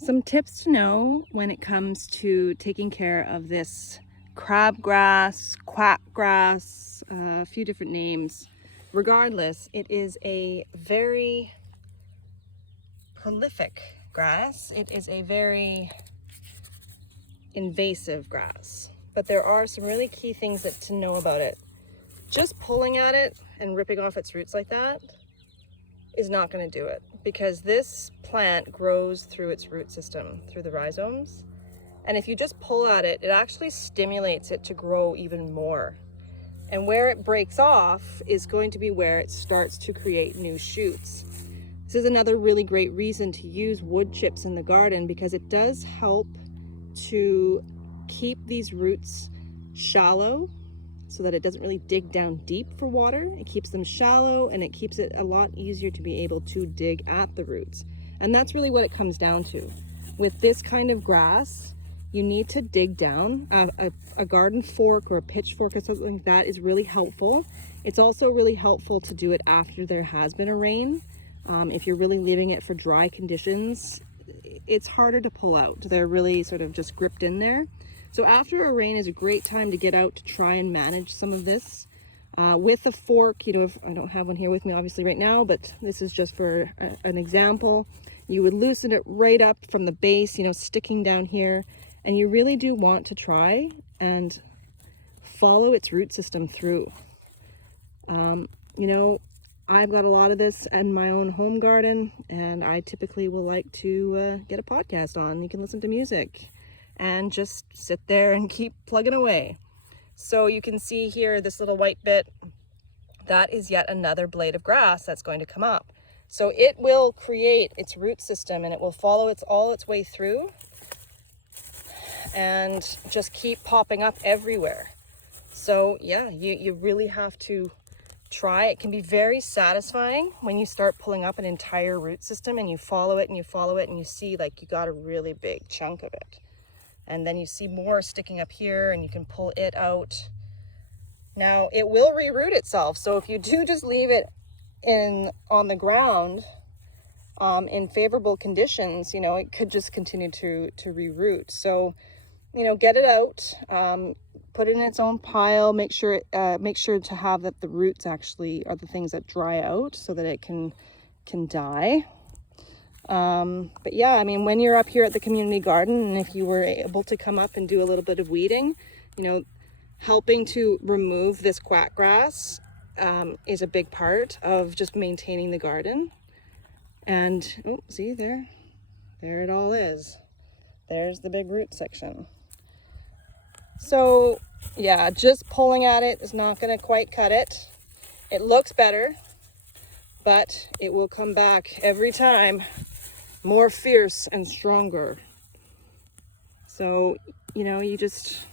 Some tips to know when it comes to taking care of this crabgrass, quack grass, a few different names. Regardless, it is a very prolific grass. It is a very invasive grass, but there are some really key things to know about it. Just pulling at it and ripping off its roots like that is not going to do it, because this plant grows through its root system, through the rhizomes. And if you just pull at it, it actually stimulates it to grow even more. And where it breaks off is going to be where it starts to create new shoots. This is another really great reason to use wood chips in the garden, because it does help to keep these roots shallow so that it doesn't really dig down deep for water. It keeps them shallow, and it keeps it a lot easier to be able to dig at the roots. And that's really what it comes down to. With this kind of grass, you need to dig down. A garden fork or a pitchfork or something like that is really helpful. It's also really helpful to do it after there has been a rain. If you're really leaving it for dry conditions, it's harder to pull out. They're really sort of just gripped in there. So after a rain is a great time to get out to try and manage some of this. With a fork, if I don't have one here with me obviously right now, but this is just for an example. You would loosen it right up from the base, sticking down here. And you really do want to try and follow its root system through. I've got a lot of this in my own home garden, and I typically will like to get a podcast on. You can listen to music and just sit there and keep plugging away. So you can see here this little white bit, that is yet another blade of grass that's going to come up. So it will create its root system, and it will follow all its way through and just keep popping up everywhere. So yeah, you really have to try. It can be very satisfying when you start pulling up an entire root system and you follow it and you follow it and you see like you got a really big chunk of it. And then you see more sticking up here and you can pull it out. Now it will reroot itself. So if you do just leave it on the ground in favorable conditions, it could just continue to reroot. So, get it out, put it in its own pile, make sure to have that the roots actually are the things that dry out so that it can die. But yeah, when you're up here at the community garden, and if you were able to come up and do a little bit of weeding, helping to remove this quack grass is a big part of just maintaining the garden. And see there it all is. There's the big root section. So yeah, just pulling at it is not going to quite cut it. It looks better, but it will come back every time more fierce and stronger. So, you just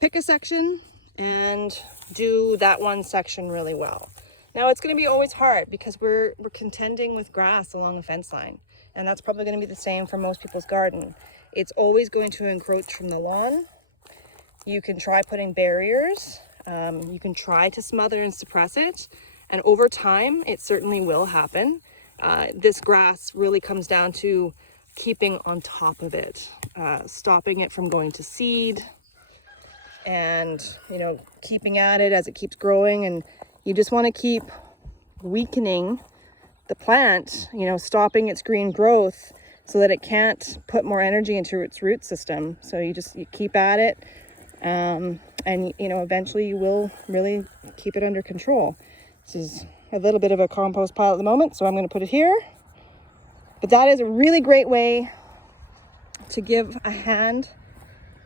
pick a section and do that one section really well. Now it's going to be always hard because we're contending with grass along a fence line, and that's probably going to be the same for most people's garden. It's always going to encroach from the lawn. You can try putting barriers. You can try to smother and suppress it, and over time it certainly will happen. This grass really comes down to keeping on top of it, stopping it from going to seed, and keeping at it as it keeps growing. And you just want to keep weakening the plant, stopping its green growth so that it can't put more energy into its root system. So you keep at it, and eventually you will really keep it under control. This is a little bit of a compost pile at the moment, so I'm going to put it here. But that is a really great way to give a hand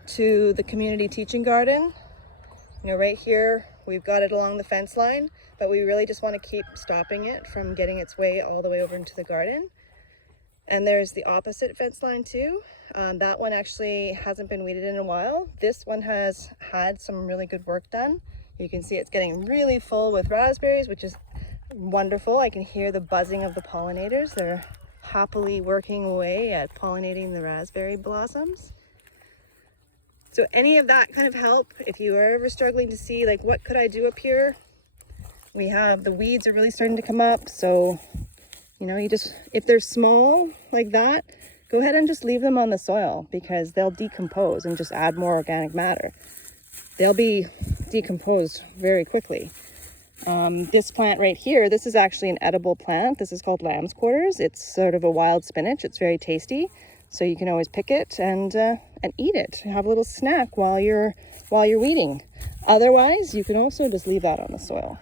to the community teaching garden. Right here we've got it along the fence line, but we really just want to keep stopping it from getting its way all the way over into the garden. And there's the opposite fence line too. That one actually hasn't been weeded in a while. This one has had some really good work done. You can see it's getting really full with raspberries, which is wonderful. I can hear the buzzing of the pollinators. They're happily working away at pollinating the raspberry blossoms. So any of that kind of help, if you are ever struggling to see like what could I do up here, we have the weeds are really starting to come up. So You know, you just, if they're small like that, go ahead and just leave them on the soil because they'll decompose and just add more organic matter. They'll be decomposed very quickly. This plant right here, this is actually an edible plant. This is called lamb's quarters. It's sort of a wild spinach. It's very tasty. So you can always pick it and eat it. Have a little snack while you're weeding. Otherwise, you can also just leave that on the soil.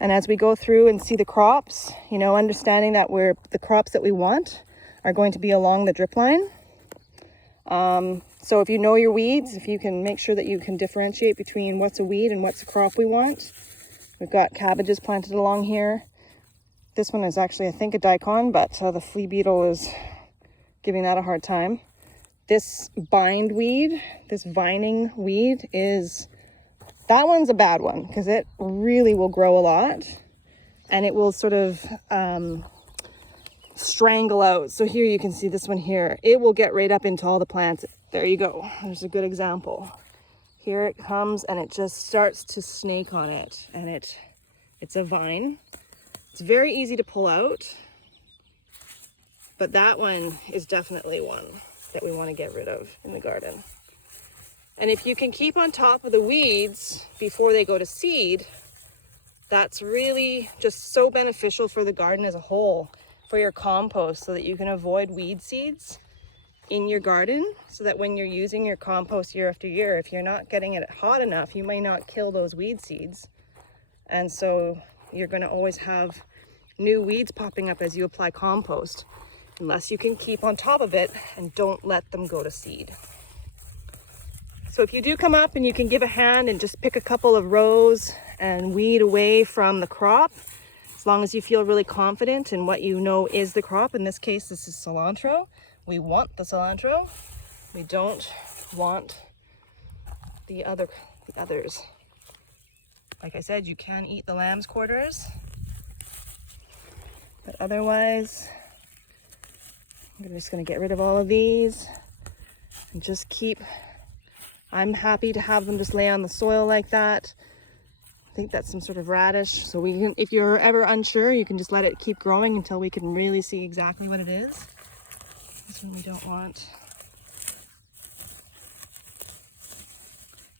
And as we go through and see the crops, you know, understanding that the crops that we want are going to be along the drip line. So if you know your weeds, if you can make sure that you can differentiate between what's a weed and what's a crop we want. We've got cabbages planted along here. This one is actually, I think, a daikon, but the flea beetle is giving that a hard time. This bindweed, this vining weed that one's a bad one because it really will grow a lot and it will sort of strangle out. So here you can see this one here. It will get right up into all the plants. There you go. There's a good example. Here it comes and it just starts to snake on it, and it's a vine. It's very easy to pull out, but that one is definitely one that we want to get rid of in the garden. And if you can keep on top of the weeds before they go to seed, that's really just so beneficial for the garden as a whole, for your compost, so that you can avoid weed seeds in your garden, so that when you're using your compost year after year, if you're not getting it hot enough, you may not kill those weed seeds. And so you're going to always have new weeds popping up as you apply compost, unless you can keep on top of it and don't let them go to seed. So if you do come up and you can give a hand and just pick a couple of rows and weed away from the crop, as long as you feel really confident in what you know is the crop. In this case, this is cilantro. We want the cilantro. We don't want the others. Like I said, you can eat the lamb's quarters, but otherwise, I'm just going to get rid of all of these and just keep. I'm happy to have them just lay on the soil like that. I think that's some sort of radish. So we can, if you're ever unsure, you can just let it keep growing until we can really see exactly what it is. This one we don't want.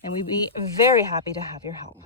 And we'd be very happy to have your help.